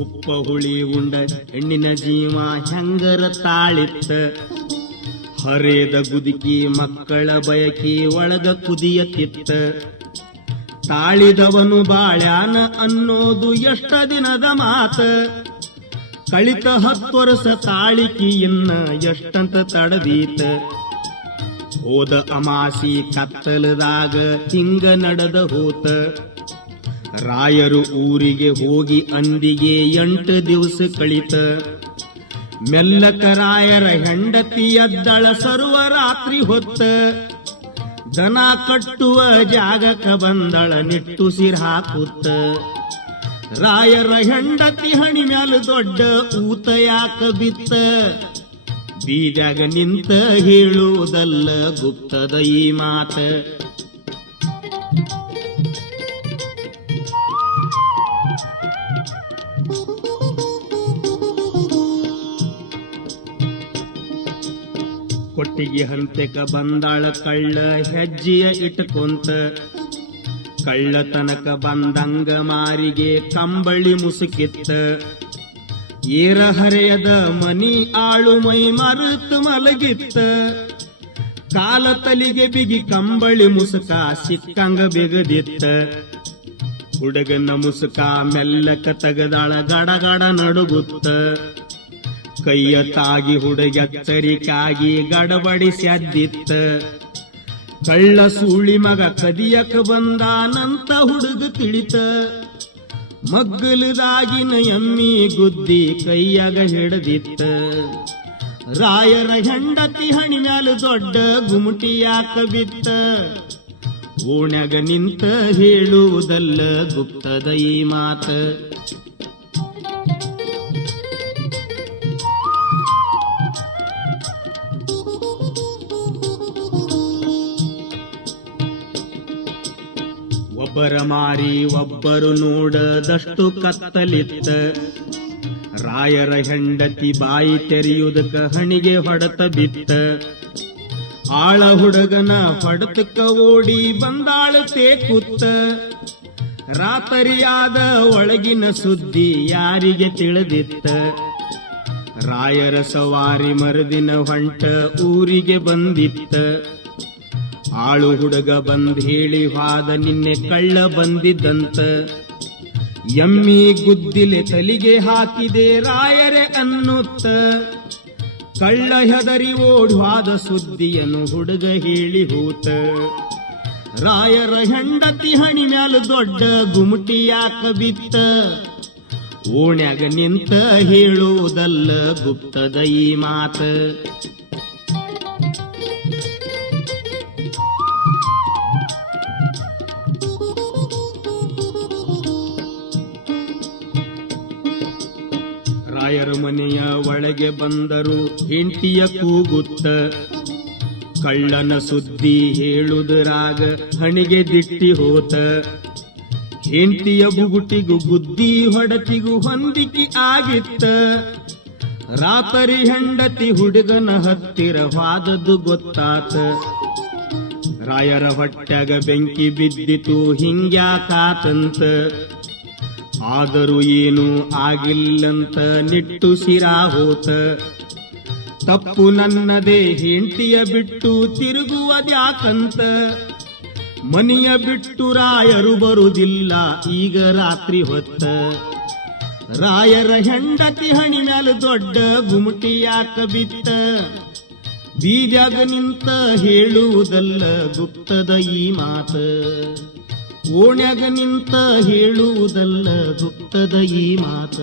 ಉಪ್ಪ ಹುಳಿ ಉಂಡ ಹೆಣ್ಣಿನ ಜೀವ ಹೆಂಗರ ತಾಳಿತ್ತ, ಹರೇದ ಗುದುಕಿ ಮಕ್ಕಳ ಬಯಕಿ ಒಳಗ ಕುದಿಯತ್ತಿತ್ತ. ತಾಳಿದವನು ಬಾಳ್ಯಾನ ಅನ್ನೋದು ಎಷ್ಟ ದಿನದ ಮಾತ, ಕಳಿತ 10 ವರ್ಷ ತಾಳಿಕಿಯನ್ನ ಎಷ್ಟಂತ ತಡದೀತ. ಹೋದ ಅಮಾಸಿ ಕತ್ತಲದಾಗ ಹಿಂಗ ನಡೆದ ಹೋತ, ರಾಯರು ಊರಿಗೆ ಹೋಗಿ ಅಂದಿಗೆ 8 ದಿವಸ ಕಳಿತ. ಮೆಲ್ಲಕ ರಾಯರ ಹೆಂಡತಿ ಎದ್ದಳ ಸರ್ವರಾತ್ರಿ ಹೊತ್ತ, ದನ ಕಟ್ಟುವ ಜಾಗಕ್ಕ ಬಂದಳ ನಿಟ್ಟುಸಿರ್ ಹಾಕುತ್ತ. ರಾಯರ ಹೆಂಡತಿ ಹಣಿ ಮ್ಯಾಲ ದೊಡ್ಡ ಊತ ಯಾಕ ಬಿತ್ತ ಬೀದ್ಯಾಗ ನಿಂತ ಹೇಳುವುದಲ್ಲ ಗುಪ್ತದ ಈ ಮಾತ ಕೊಟ್ಟಿಗೆ ಹಂತೆಕ ಬಂದಾಳ ಕಳ್ಳ ಹೆಜ್ಜೆಯ ಇಟ್ಕೊಂತ ಕಳ್ಳತನಕ ಬಂದಂಗ ಮಾರಿಗೆ ಕಂಬಳಿ ಮುಸುಕಿತ್ತ ಏರ ಹರೆಯದ ಮನಿ ಆಳು ಮೈ ಮರುತ್ ಮಲಗಿತ್ತ ಕಾಲ ತಲಿಗೆ ಬಿಗಿ ಕಂಬಳಿ ಮುಸುಕ ಸಿಕ್ಕಂಗ ಬೆಗದಿತ್ತ ಹುಡುಗನ ಮುಸುಕ ಮೆಲ್ಲಕ ತಗದಾಳ ಗಡಗಡ ನಡುಗುತ್ತ ಕೈಯ ತಾಗಿ ಹುಡುಗಚ್ಚರಿಕಾಗಿ ಗಡಬಡಿ ಸ್ಯಾದ್ದಿತ್ತ ಕಳ್ಳ ಸೂಳಿ ಮಗ ಕದಿಯಕ ಬಂದಾನಂತ ಹುಡುಗ ತಿಳಿತ ಮಗ್ಗಲದಾಗಿನ ಎಮ್ಮಿ ಗುದ್ದಿ ಕೈಯಾಗ ಹಿಡದಿತ್ತ ರಾಯರ ಹೆಂಡತಿ ಹಣಿ ಮ್ಯಾಲ ದೊಡ್ಡ ಗುಮಟಿ ಯಾಕ ಬಿತ್ತ ಓಣ್ಯಾಗ ನಿಂತ ಹೇಳುವುದಲ್ಲ ಗುಪ್ತದ ಈ ಮಾತ ಒಬ್ಬರ ಮಾರಿ ಒಬ್ಬರು ನೋಡದಷ್ಟು ಕತ್ತಲಿತ್ತ ರಾಯರ ಹೆಂಡತಿ ಬಾಯಿ ತೆರೆಯುವುದಕ್ಕ ಹಣಿಗೆ ಹೊಡೆತ ಬಿತ್ತ ಆಳ ಹುಡುಗನ ಹೊಡೆತಕ್ಕ ಓಡಿ ಬಂದಾಳ ತೇಕುತ್ತ ರಾತರಿಯಾದ ಒಳಗಿನ ಸುದ್ದಿ ಯಾರಿಗೆ ತಿಳಿದಿತ್ತ ರಾಯರ ಸವಾರಿ ಮರುದಿನ ಹೊಂಟ ಊರಿಗೆ ಬಂದಿತ್ತ ಆಳು ಹುಡುಗ ಬಂದ್ ಹೇಳಿ ಹಾದ ನಿನ್ನೆ ಕಳ್ಳ ಬಂದಿದ್ದಂತ ಎಮ್ಮಿ ಗುದ್ದಿಲೆ ತಲಿಗೆ ಹಾಕಿದೆ ರಾಯರೇ ಅನ್ನುತ್ತ ಕಳ್ಳ ಹೆದರಿ ಓಡುವಾದ ಸುದ್ದಿಯನ್ನು ಹುಡುಗ ಹೇಳಿ ಹೋತ ರಾಯರ ಹೆಂಡತಿ ಹಣಿ ಮ್ಯಾಲ ದೊಡ್ಡ ಗುಮಟಿ ಯಾಕ ಬಿತ್ತ ಓಣ್ಯಾಗ ನಿಂತ ಹೇಳುವುದಲ್ಲ ಗುಪ್ತದ ಈ ಮಾತ ರಾಯರ ಮನೆಯ ಒಳಗೆ ಬಂದರು ಹೆಂಡತಿಯ ಕೂಗುತ್ತ ಕಳ್ಳನ ಸುದ್ದಿ ಹೇಳುವುದರಾಗ ಹಣಿಗೆ ದಿಟ್ಟಿ ಹೋತ ಹೆಂಡತಿಯ ಬುಗುಟಿಗೂ ಗುದ್ದಿ ಹೊಡತಿಗೂ ಹೊಂದಿಕಿ ಆಗಿತ್ತ ರಾತರಿ ಹೆಂಡತಿ ಹುಡುಗನ ಹತ್ತಿರ ವಾದದ್ದು ಗೊತ್ತಾತ ರಾಯರ ಹೊಟ್ಯಾಗ ಬೆಂಕಿ ಬಿದ್ದಿತು ಹಿಂಗ್ಯಾಕಾತಂತ ಆದರೂ ಏನು ಆಗಿಲ್ಲಂತ ನಿಟ್ಟುಸಿರಾ ಹೋತ ತಪ್ಪು ನನ್ನದೇ ಹೆಂಡತಿಯ ಬಿಟ್ಟು ತಿರುಗುವುದ್ಯಾಕಂತ ಮನೆಯ ಬಿಟ್ಟು ರಾಯರು ಬರುವುದಿಲ್ಲ ಈಗ ರಾತ್ರಿ ಹೊತ್ತ ರಾಯರ ಹೆಂಡತಿ ಹಣಿ ಮ್ಯಾಲ ದೊಡ್ಡ ಗುಮಟಿ ಯಾಕ ಬಿತ್ತ ಬೀದ್ಯಾಗ ನಿಂತ ಹೇಳುವುದಲ್ಲ ಗುಪ್ತದ ಈ ಮಾತ ಓಣ್ಯಾಗ ನಿಂತ ಹೇಳುವುದಲ್ಲ ಗುಪ್ತದ ಈ ಮಾತ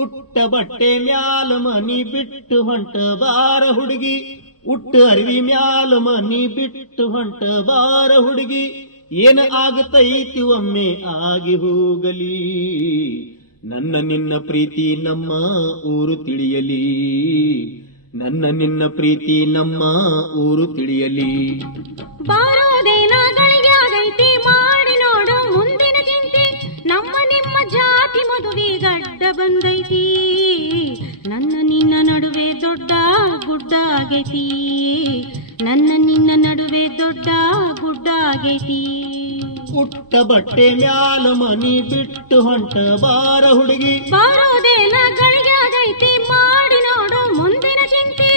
ಉಟ್ಟ ಬಟ್ಟೆ ಮ್ಯಾಲ ಮನಿ ಬಿಟ್ಟು ಹೊಂಟ ಬಾರ ಹುಡುಗಿ ಉಟ್ಟ ಅರಿವಿ ಮ್ಯಾಲ ಮನಿ ಬಿಟ್ಟು ಹೊಂಟ ಬಾರ ಹುಡುಗಿ ಏನ ಆಗತೈತಿ ಒಮ್ಮೆ ಆಗಿ ಹೋಗಲಿ ನನ್ನ ನಿನ್ನ ಪ್ರೀತಿ ನಮ್ಮ ಊರು ತಿಳಿಯಲಿ ನನ್ನ ನಿನ್ನ ಪ್ರೀತಿ ನಮ್ಮ ಊರು ತಿಳಿಯಲಿ ಬಾರೋದೇನಗಳಿಗೆ ಆಗೈತಿ ಮಾಡಿ ನೋಡು ಮುಂದಿನ ಚಿಂತೆ ನಮ್ಮ ನಿಮ್ಮ ಜಾತಿ ಮದುವೆ ಗಡ್ಡ ಬಂದೈತಿ ನನ್ನ ನಿನ್ನ ನಡುವೆ ದೊಡ್ಡ ಗುಡ್ಡ ಆಗೈತಿ ನನ್ನ ನಿನ್ನ ನಡುವೆ ದೊಡ್ಡ ಗುಡ್ಡ ಆಗೈತಿ ಉಟ್ಟ ಬಟ್ಟೆ ಮ್ಯಾಲ ಮನಿ ಬಿಟ್ಟು ಹೊಂಟ ಬಾರ ಹುಡುಗಿ ಬಾರೋದೇನಗಳಿಗೆ ಆಗೈತಿ ಮಾಡಿ ನೋಡು ಮುಂದಿನ ಚಿಂತೆ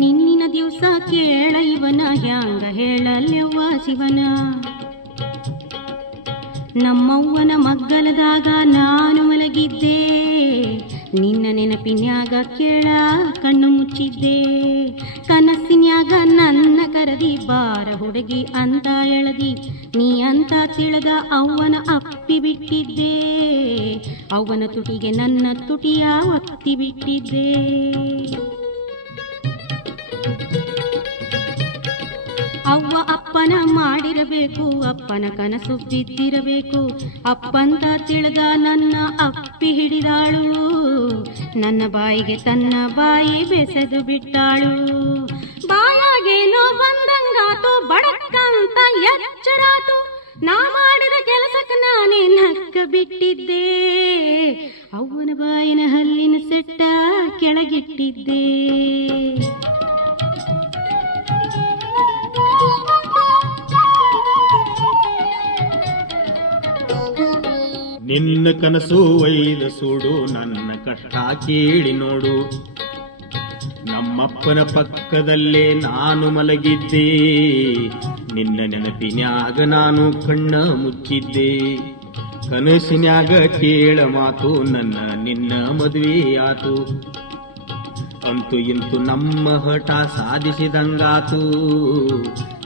ನಿನ್ನಿನ ದಿವಸ ಕೇಳ ಇವನ ಹ್ಯಾಂಗ ಹೇಳಲ್ಯವ್ವ ನಮ್ಮವ್ವನ ಮಗ್ಗಲದಾಗ ನಾನು ಮಲಗಿದ್ದೆ, ನಿನ್ನ ನೆನಪಿನ್ಯಾಗ ಕೇಳ ಕಣ್ಣು ಮುಚ್ಚಿದ್ದೆ. ಕನಸಿನ್ಯಾಗ ನನ್ನ ಕರದಿ ಬಾರ ಹುಡುಗಿ ಅಂತ ಎಳದಿ, ನೀ ಅಂತ ತಿಳಿದ ಅವ್ವನ ಅಪ್ಪಿ ಬಿಟ್ಟಿದ್ದೆ. ಅವ್ವನ ತುಟಿಗೆ ನನ್ನ ತುಟಿಯ ಒತ್ತಿ ಬಿಟ್ಟಿದ್ದೆ. ಅವ್ವ ಅಪ್ಪನ ಮಾಡಿರಬೇಕು, ಅಪ್ಪನ ಕನಸು ಬಿದ್ದಿರಬೇಕು. ಅಪ್ಪಂತ ತಿಳಿದ ನನ್ನ ಅಪ್ಪಿ ಹಿಡಿದಾಳು, ನನ್ನ ಬಾಯಿಗೆ ತನ್ನ ಬಾಯಿ ಬೆಸೆದು ಬಿಟ್ಟಾಳು. ಬಾಯಾಗೇನೋ ಬಂದಂಗಾತು, ಬಡಕ್ಕಂತ ಎಚ್ಚರಾತು. ನಾ ಮಾಡಿದ ಕೆಲಸಕ್ಕೆ ನಾನೇ ನಕ್ಕ ಬಿಟ್ಟಿದ್ದೆ. ಅವ್ವನ ಬಾಯಿನ ಹಲ್ಲಿನ ಸೆಟ್ಟ ಕೆಳಗಿಟ್ಟಿದ್ದೆ. ನಿನ್ನ ಕನಸು ಒಯ್ದ ಸೂಡು, ನನ್ನ ಕಷ್ಟ ಕೇಳಿ ನೋಡು. ನಮ್ಮಪ್ಪನ ಪಕ್ಕದಲ್ಲೇ ನಾನು ಮಲಗಿದ್ದೆ, ನಿನ್ನ ನೆನಪಿನ್ಯಾಗ ನಾನು ಕಣ್ಣ ಮುಚ್ಚಿದ್ದೆ. ಕನಸಿನ್ಯಾಗ ಕೇಳ ಮಾತು, ನನ್ನ ನಿನ್ನ ಮದುವೆಯಾತು. ಅಂತೂ ಇಂತು ನಮ್ಮ ಹಠ ಸಾಧಿಸಿದಂಗಾತು,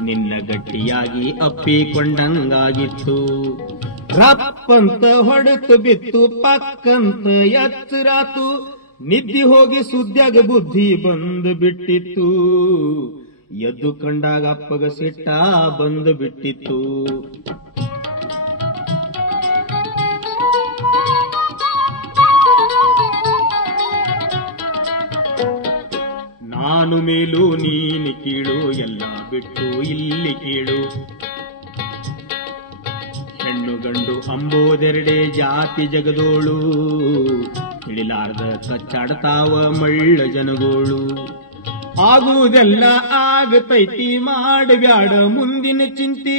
ನಿನ್ನ ಗಟ್ಟಿಯಾಗಿ ಅಪ್ಪಿಕೊಂಡಂಗಾಗಿತ್ತು. ರಪ್ಪಂತ ಹೊಡೆತು ಬಿತ್ತು, ಪಕ್ಕಂತ ಎಚ್ಚರಾತು. ನಿದ್ದಿ ಹೋಗಿ ಸುದ್ಯಾಗ ಬುದ್ಧಿ ಬಂದು ಬಿಟ್ಟಿತ್ತು. ಎದ್ದು ಕಂಡಾಗ ಅಪ್ಪಗ ಸಿಟ್ಟ ಬಂದು ಬಿಟ್ಟಿತ್ತು. ನಾನು ಮೇಲು ನೀನು ಕೀಳು, ಎಲ್ಲ ಬಿಟ್ಟು ಇಲ್ಲಿ ಕೀಳು. ಹೆಣ್ಣು ಗಂಡು ಅಂಬೋದೆರಡೆ ಜಾತಿ ಜಗದೋಳು, ತಿಳಿಲಾರ್ದ ಕಚ್ಚಾಡ್ತಾವ ಮಳ್ಳ ಜನಗೋಳು. ಆಗುವುದೆಲ್ಲ ಆಗತೈತಿ, ಮಾಡಬ್ಯಾಡ ಮುಂದಿನ ಚಿಂತಿ.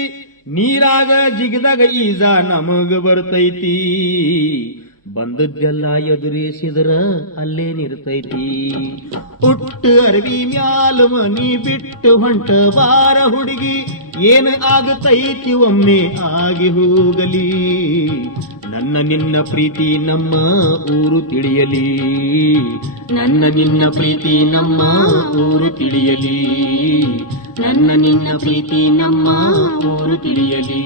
ನೀರಾಗ ಜಿಗದಾಗ ಈಜ ನಮಗ ಬರ್ತೈತಿ, ಬಂದದ್ದೆಲ್ಲ ಎದುರಿಸಿದ್ರ ಅಲ್ಲೇ ನಿರ್ತೈತಿ. ಹುಟ್ಟು ಅರವಿ ಮ್ಯಾಲ ಮನಿ ಬಿಟ್ಟು ಹೊಂಟ ಬಾರ ಹುಡುಗಿ, ಏನು ಆಗತೈತಿ ಒಮ್ಮೆ ಆಗಿ ಹೋಗಲಿ. ನನ್ನ ನಿನ್ನ ಪ್ರೀತಿ ನಮ್ಮ ಊರು ತಿಳಿಯಲಿ, ನನ್ನ ನಿನ್ನ ಪ್ರೀತಿ ನಮ್ಮ ಊರು ತಿಳಿಯಲಿ, ನನ್ನ ನಿನ್ನ ಪ್ರೀತಿ ನಮ್ಮ ಊರು ತಿಳಿಯಲಿ,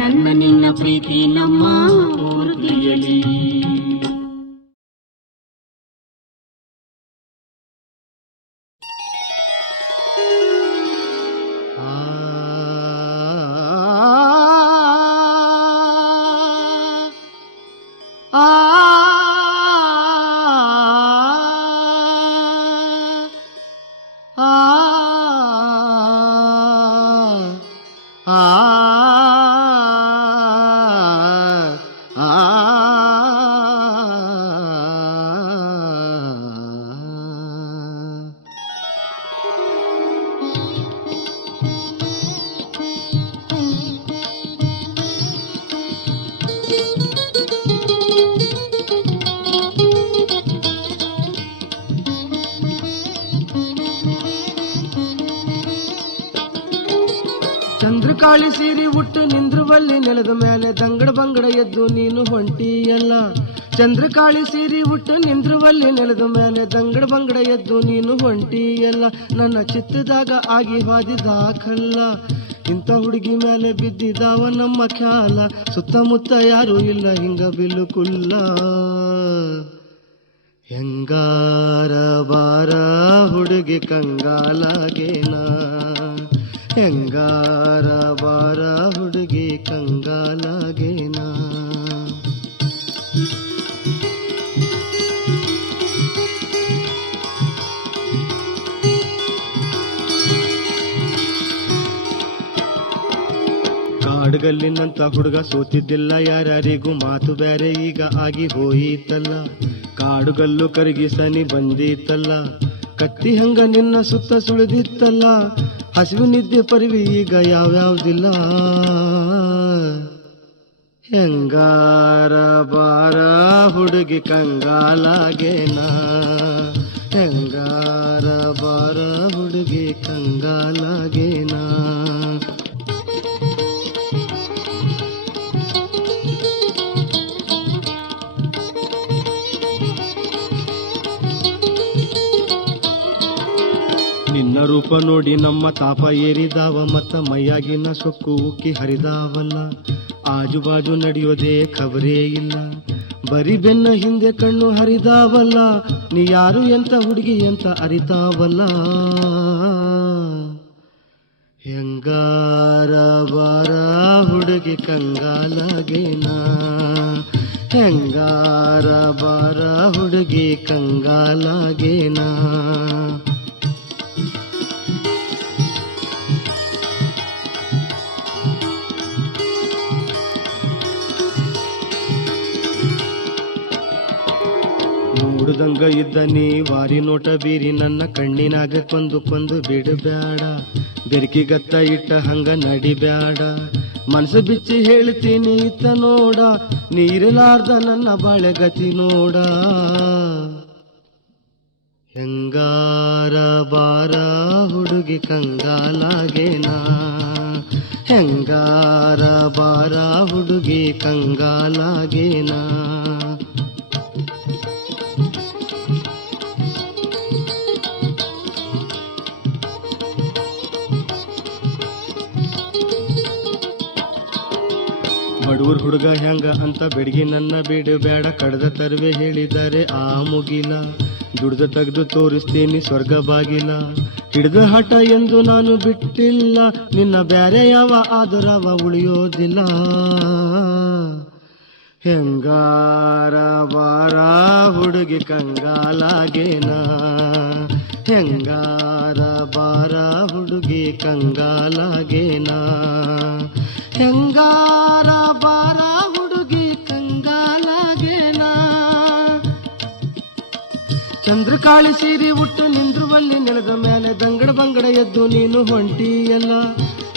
ನನ್ನ ನಿನ್ನ ಪ್ರೀತಿ ನಮ್ಮ ಊರು ತಿಳಿಯಲಿ. ಚಂದ್ರಕಾಳಿ ಸೀರಿ ಉಟ್ಟು ನಿಂದ್ರುವಲ್ಲಿ ನೆಲದ ಮೇಲೆ ದಂಗಡ ಬಂಗಡ ಎದ್ದು ನೀನು ಹೊಂಟಿಯಲ್ಲ. ಚಂದ್ರಕಾಳಿ ಸೀರಿ ಉಟ್ಟು ನಿಂದ್ರುವಲ್ಲಿ ನೆಲದ ಮೇಲೆ ದಂಗಡ ಬಂಗಡ ಎದ್ದು ನೀನು ಹೊಂಟಿಯಲ್ಲ. ನನ್ನ ಚಿತ್ತದಾಗ ಆಗಿ ಹಾದಿ ದಾಖಲ್ಲ, ಇಂಥ ಹುಡುಗಿ ಮೇಲೆ ಬಿದ್ದಿದಾವ ನಮ್ಮ ಖ್ಯಾಲ. ಸುತ್ತಮುತ್ತ ಯಾರು ಇಲ್ಲ ಹಿಂಗ ಬಿಲ್ಲುಕುಲ್ಲ. ಹೆಂಗಾರ ಬಾರ ಹುಡುಗಿ ಕಂಗಾಲಾಗೇನ, ಹೆಂಗಾರ ಬಾರ ಹುಡುಗಿ ಕಂಗಾಲಾಗೇನ. ಕಾಡುಗಲ್ಲಿನಂತ ಹುಡುಗ ಸೋತಿದ್ದಿಲ್ಲ ಯಾರ್ಯಾರಿಗೂ, ಮಾತು ಬ್ಯಾರೆ ಈಗ ಆಗಿ ಹೋಯಿತಲ್ಲ. ಕಾಡುಗಲ್ಲು ಕರಗಿ ಸನಿ ಬಂದಿತ್ತಲ್ಲ, ಕತ್ತಿ ಹಂಗ ನಿನ್ನ ಸುತ್ತ ಸುಳಿದಿತ್ತಲ್ಲ. ಹಸಿವು ನಿದ್ದೆ ಪರಿವಿ ಈಗ ಯಾವ್ಯಾವ್ದಿಲ್ಲ. ಹೆಂಗಾರ ಬಾರ ಹುಡುಗಿ ಕಂಗಾಲಾಗೇನ, ಹೆಂಗಾರ ಬಾರ ಹುಡುಗಿ ಕಂಗಾಲಾಗೇನ. ನಿನ್ನ ರೂಪ ನೋಡಿ ನಮ್ಮ ತಾಪ ಏರಿದಾವ, ಮತ್ತ ಮೈಯಾಗಿನ ಸೊಕ್ಕು ಉಕ್ಕಿ ಹರಿದಾವಲ್ಲ. ಆಜು ಬಾಜು ನಡೆಯೋದೇ ಖಬರೇ ಇಲ್ಲ, ಬರಿ ಬೆನ್ನ ಹಿಂದೆ ಕಣ್ಣು ಹರಿದಾವಲ್ಲ. ನೀ ಯಾರು ಎಂತ ಹುಡುಗಿ ಅಂತ ಅರಿತಾವಲ್ಲ. ಹೆಂಗಾರ ಬಾರ ಹುಡುಗಿ ಕಂಗಾಲಾಗೇನಾ, ಹೆಂಗಾರ ಬಾರ ಹುಡುಗಿ ಕಂಗಾಲಾಗೇನಾ. ನೋಡ್ದಂಗ ಇದ್ದ ನೀ ವಾರಿ ನೋಟ ಬೀರಿ ನನ್ನ ಕಣ್ಣಿನಾಗ ಕೊಂದು ಕೊಂದು ಬಿಡಬ್ಯಾಡ. ಬೆರಕಿಗತ್ತ ಇಟ್ಟ ಹಂಗ ನಡಿಬ್ಯಾಡ, ಮನಸ್ಸು ಬಿಚ್ಚಿ ಹೇಳ್ತೀನಿ ಇತ್ತ ನೋಡ. ನೀರಿಲಾರ್ದ ನನ್ನ ಬಾಳೆಗತಿ ನೋಡ. ಹೆಂಗಾರ ಬಾರ ಹುಡುಗಿ ಕಂಗಾಲಾಗೇನಾ, ಹೆಂಗಾರ ಬಾರ ಹುಡುಗಿ ಕಂಗಾಲಾಗೇನಾ. ಬಡೂರ್ ಹುಡುಗ ಹೆಂಗ ಅಂತ ಬೆಡಗಿ ನನ್ನ ಬಿಡಬೇಡ, ಕಡ್ದ ತರುವೆ ಹೇಳಿದರೆ ಆ ಮುಗಿಲ. ದುಡ್ದು ತೆಗೆದು ತೋರಿಸ್ತೀನಿ ಸ್ವರ್ಗ ಬಾಗಿಲ, ಹಿಡ್ದ ಹಠ ಎಂದು ನಾನು ಬಿಟ್ಟಿಲ್ಲ. ನಿನ್ನ ಬ್ಯಾರೆ ಯಾವ ಆದರವ ಉಳಿಯೋದಿಲ್ಲ. ಹೆಂಗಾರ ಬಾರ ಹುಡುಗಿ ಕಂಗಾಲಾಗೇನಾ, ಹೆಂಗಾರ ಬಾರ ಹುಡುಗಿ ಕಂಗಾಲಾಗೇನಾ. ಹೆಂಗಾರ ಬಾರ ಹುಡುಗಿ ಕಂಗಾಲಾಗೇನಾ. ಚಂದ್ರಕಾಳಿ ಸೀರಿ ಉಟ್ಟು ನಿಂದ್ರುವಲ್ಲಿ ನೆಲದ ಮೇಲೆ ದಂಗಡ ಬಂಗಡ ಎದ್ದು ನೀನು ಹೊಂಟಿಯಲ್ಲ,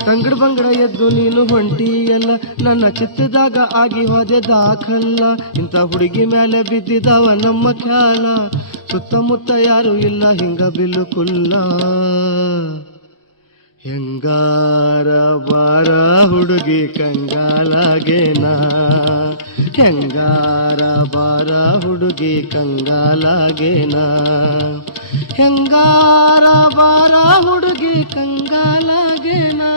ತಂಗಡ ಬಂಗಡ ಎದ್ದು ನೀನು ಹೊಂಟಿಯಲ್ಲ. ನನ್ನ ಚಿತ್ತದಾಗ ಆಗಿ ಹೋದೆ ದಾಖಲ್ಲ, ಇಂಥ ಹುಡುಗಿ ಮೇಲೆ ಬಿದ್ದಿದಾವ ನಮ್ಮ ಖ್ಯಾಲ. ಸುತ್ತಮುತ್ತ ಯಾರು ಇಲ್ಲ ಹಿಂಗ ಬಿಲ್ಲುಕುಲ್ಲ. ಹೆಂಗಾರ ಬಾರ ಹುಡುಗಿ ಕಂಗಾಲಾಗೇನಾ, ಹೆಂಗಾರ ಬಾರ ಹುಡುಗಿ ಕಂಗಾಲಾಗೇನಾ. ಹೆಂಗಾರ ಬಾರ ಹುಡುಗಿ ಕಂಗಾಲಾಗೇನಾ,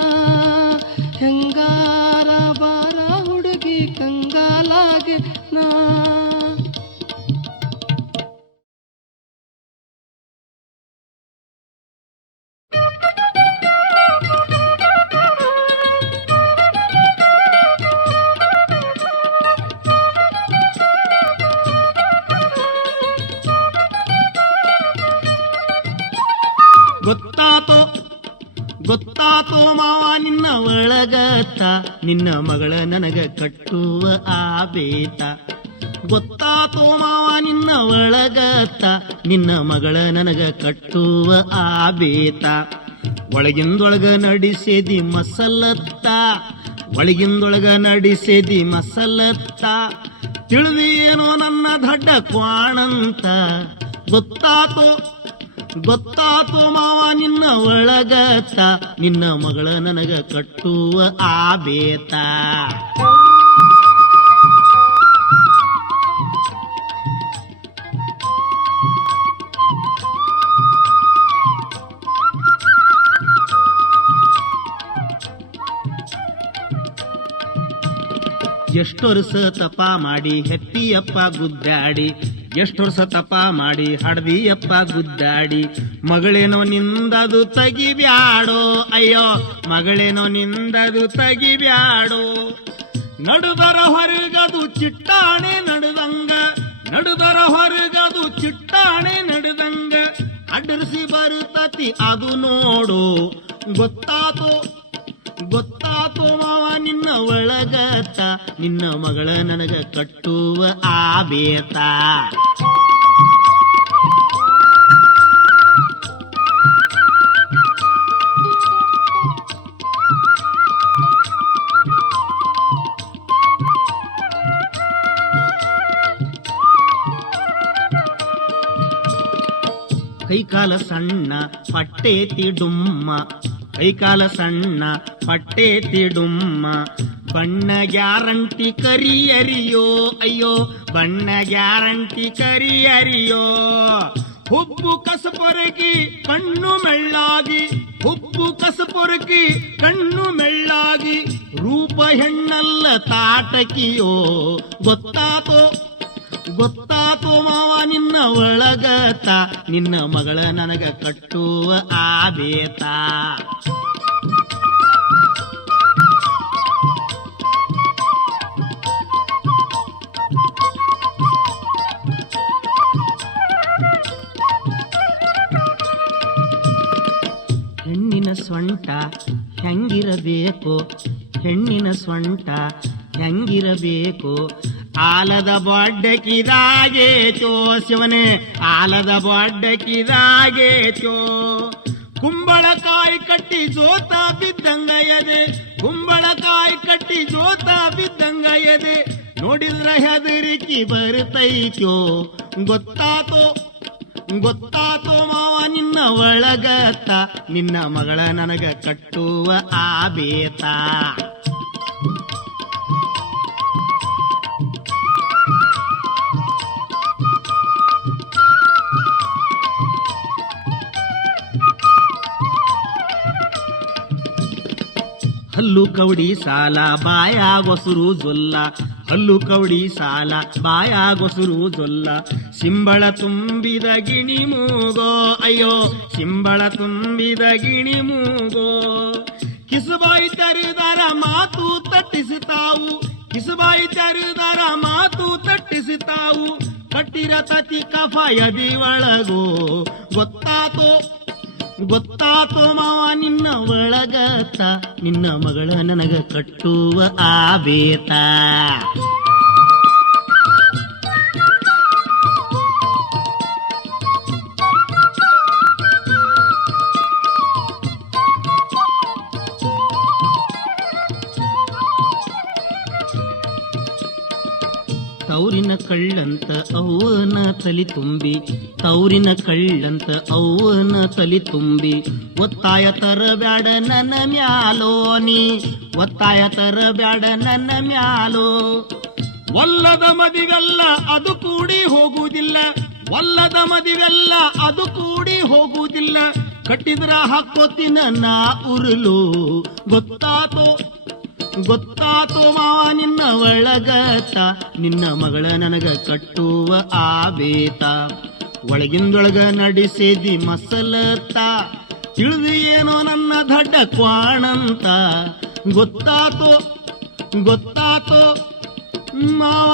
ಹೆಂಗಾರ ಬಾರ ಹುಡುಗಿ ಕಂಗಾಲಾಗೇನಾ. ಗೊತ್ತಾತೋ ಗೊತ್ತಾತೋ ಮಾವ ನಿನ್ನ ಒಳಗತ್ತ, ನಿನ್ನ ಮಗಳ ನನಗ ಕಟ್ಟುವ ಆ ಬೇತ. ಗೊತ್ತಾತೋ ಮಾವ ನಿನ್ನ ಒಳಗತ್ತ, ನಿನ್ನ ಮಗಳ ನನಗ ಕಟ್ಟುವ ಆ ಬೇತ. ಒಳಗಿಂದೊಳಗ ನಡೆಸೇದಿ ಮಸಲತ್ತ, ಒಳಗಿಂದೊಳಗ ನಡೆಸೇದಿ ಮಸಲತ್ತ. ತಿಳಿದೇನೋ ನನ್ನ ದಡ್ಡ ಕ್ವಾಣಂತ. ಗೊತ್ತಾತೋ ಗೊತ್ತಾತೋ ಮಾವ ನಿನ್ನ ಒಳಗತ್ತ, ನಿನ್ನ ಮಗಳ ನನಗ ಕಟ್ಟುವ ಆ ಬೇತ. ಎಷ್ಟು ವರ್ಷ ತಪ ಮಾಡಿ ಹೆಪ್ಪಿಯಪ್ಪ ಗುದ್ದಾಡಿ, ಎಷ್ಟು ವರ್ಷ ತಪ ಮಾಡಿ ಹಡ್ದಿಯಪ್ಪ ಗುದ್ದಾಡಿ. ಮಗಳೇನೋ ನಿಂದದು ತಗಿಬ್ಯಾಡೋ, ಅಯ್ಯೋ ಮಗಳೇನೋ ನಿಂದದು ತಗಿಬ್ಯಾಡೋ. ನಡುದರ ಹೊರಗದು ಚಿಟ್ಟಾಣೆ ನಡುದಂಗ, ನಡುದರ ಹೊರಗದು ಚಿಟ್ಟಾಣೆ ನಡುದಂಗ. ಅಡ್ಡರಿಸಿ ಬರುತ್ತತಿ ಅದು ನೋಡು. ಗೊತ್ತಾತೋ ಗೊತ್ತಾತೋ ಮಾವ ನಿನ್ನ ಒಳಗತ್ತ, ನಿನ್ನ ಮಗಳ ನನಗ ಕಟ್ಟುವ ಆ ಬೇತ. ಕೈಕಾಲ ಸಣ್ಣ ಪಟ್ಟೇತಿ ಡುಮ್ಮ, ಕೈಕಾಲ ಸಣ್ಣ ಪಟ್ಟೇತಿ ಡುಮ್ಮ. ಬಣ್ಣ ಗ್ಯಾರಂಟಿ ಕರಿಯರಿಯೋ, ಅಯ್ಯೋ ಬಣ್ಣ ಗ್ಯಾರಂಟಿ ಕರಿಯರಿಯೋ. ಹುಬ್ಬು ಕಸಪೊರಗಿ ಕಣ್ಣು ಮೆಳ್ಳಾಗಿ, ಹುಬ್ಬು ಕಸಪೊರಗಿ ಕಣ್ಣು ಮೆಳ್ಳಾಗಿ, ರೂಪ ಹೆಣ್ಣಲ್ಲ ತಾಟಕಿಯೋ ಗೊತ್ತಾತೋ ಗೊತ್ತಾತೋ ಮಾವ ನಿನ್ನ ಒಳಗತ, ನಿನ್ನ ಮಗಳ ನನಗ ಕಟ್ಟುವ ಆಬೇತ. ಹೆಣ್ಣಿನ ಸೊಂಟ ಹೆಂಗಿರಬೇಕು, ಹೆಣ್ಣಿನ ಸೊಂಟ ಹೆಂಗಿರಬೇಕು, ಆಲದ ಬೊಡ್ಡಕಿದಾಗೇಚೋ ಶಿವನೇ, ಆಲದ ಬೊಡ್ಡಕಿದಾಗೇಚೋ. ಕುಂಬಳಕಾಯಿ ಕಟ್ಟಿ ಜೋತ ಬಿದ್ದಂಗ ಎದೆ, ಕುಂಬಳಕಾಯಿ ಕಟ್ಟಿ ಜೋತ ಬಿದ್ದಂಗ ಎದೆ, ನೋಡಿದ್ರ ಹೆದರಿಕಿ ಬರ್ತೈತೋ ಗೊತ್ತಾತೋ ಗೊತ್ತಾತೋ ಮಾವ ನಿನ್ನ ಒಳಗತ್ತ, ನಿನ್ನ ಮಗಳ ನನಗ ಕಟ್ಟುವ ಆಬೇತ. ಹಲ್ಲು ಕವಡಿ ಸಾಲ ಬಾಯಾಗೊಸರು ಜೊಲ್ಲ, ಹಲ್ಲು ಕವಡಿ ಸಾಲ ಬಾಯಾಗೊಸರು ಜೊಲ್ಲ, ಸಿಂಬಳ ತುಂಬಿದ ಗಿಣಿ ಮೂಗೋ ಅಯ್ಯೋ, ಸಿಂಬಳ ತುಂಬಿದ ಗಿಣಿ ಮೂಗೋ. ಕಿಸುಬಾಯಿ ತೆರೆದರ ಮಾತು ತಟ್ಟಿಸುತ್ತಾವು, ಕಿಸುಬಾಯಿ ತೆರೆದರ ಮಾತು ತಟ್ಟಿಸುತ್ತಾವು, ಕಟ್ಟಿರ ತತಿ ಕಫ ಎದಿ ಒಳಗೋ ಗೊತ್ತಾತೋ ಗೊತ್ತಾತೋ ಮಾವ ನಿನ್ನ ಒಳಗತ್ತ, ನಿನ್ನ ಮಗಳ ನನಗ ಕಟ್ಟುವ ಆಬೇತ. ತೌರಿನ ಕಳ್ಳಂತ ಅವ್ವನ ತಲಿ ತುಂಬಿ, ತೌರಿನ ಕಳ್ಳಂತ ಅವ್ವನ ತಲಿ ತುಂಬಿ, ಒತ್ತಾಯ ತರಬ್ಯಾಡ ನನ್ನ ಮ್ಯಾಲೋ ನೀ, ಒತ್ತಾಯ ತರಬ್ಯಾಡ ನನ್ನ ಮ್ಯಾಲೋ. ಒಲ್ಲದ ಮದಿವೆಲ್ಲ ಅದು ಕೂಡಿ ಹೋಗುವುದಿಲ್ಲ, ಒಲ್ಲದ ಮದಿವೆಲ್ಲ ಅದು ಕೂಡಿ ಹೋಗುವುದಿಲ್ಲ, ಕಟ್ಟಿದ್ರ ಹಾಕೋತಿನ ನಾ ಉರುಳು ಗೊತ್ತಾತೋ ಗೊತ್ತಾತೋ ಮಾವ ನಿನ್ನ ಒಳಗತ್ತ, ನಿನ್ನ ಮಗಳ ನನಗ ಕಟ್ಟುವ ಆಬೇತ. ಒಳಗಿಂದೊಳಗ ನಡೆಸಿದಿ ಮಸಲತ್ತ, ತಿಳಿದು ಏನೋ ನನ್ನ ದಡ್ಡ ಕ್ವಾಣಂತ, ಗೊತ್ತಾತೋ ಗೊತ್ತಾತೋ ಮಾವ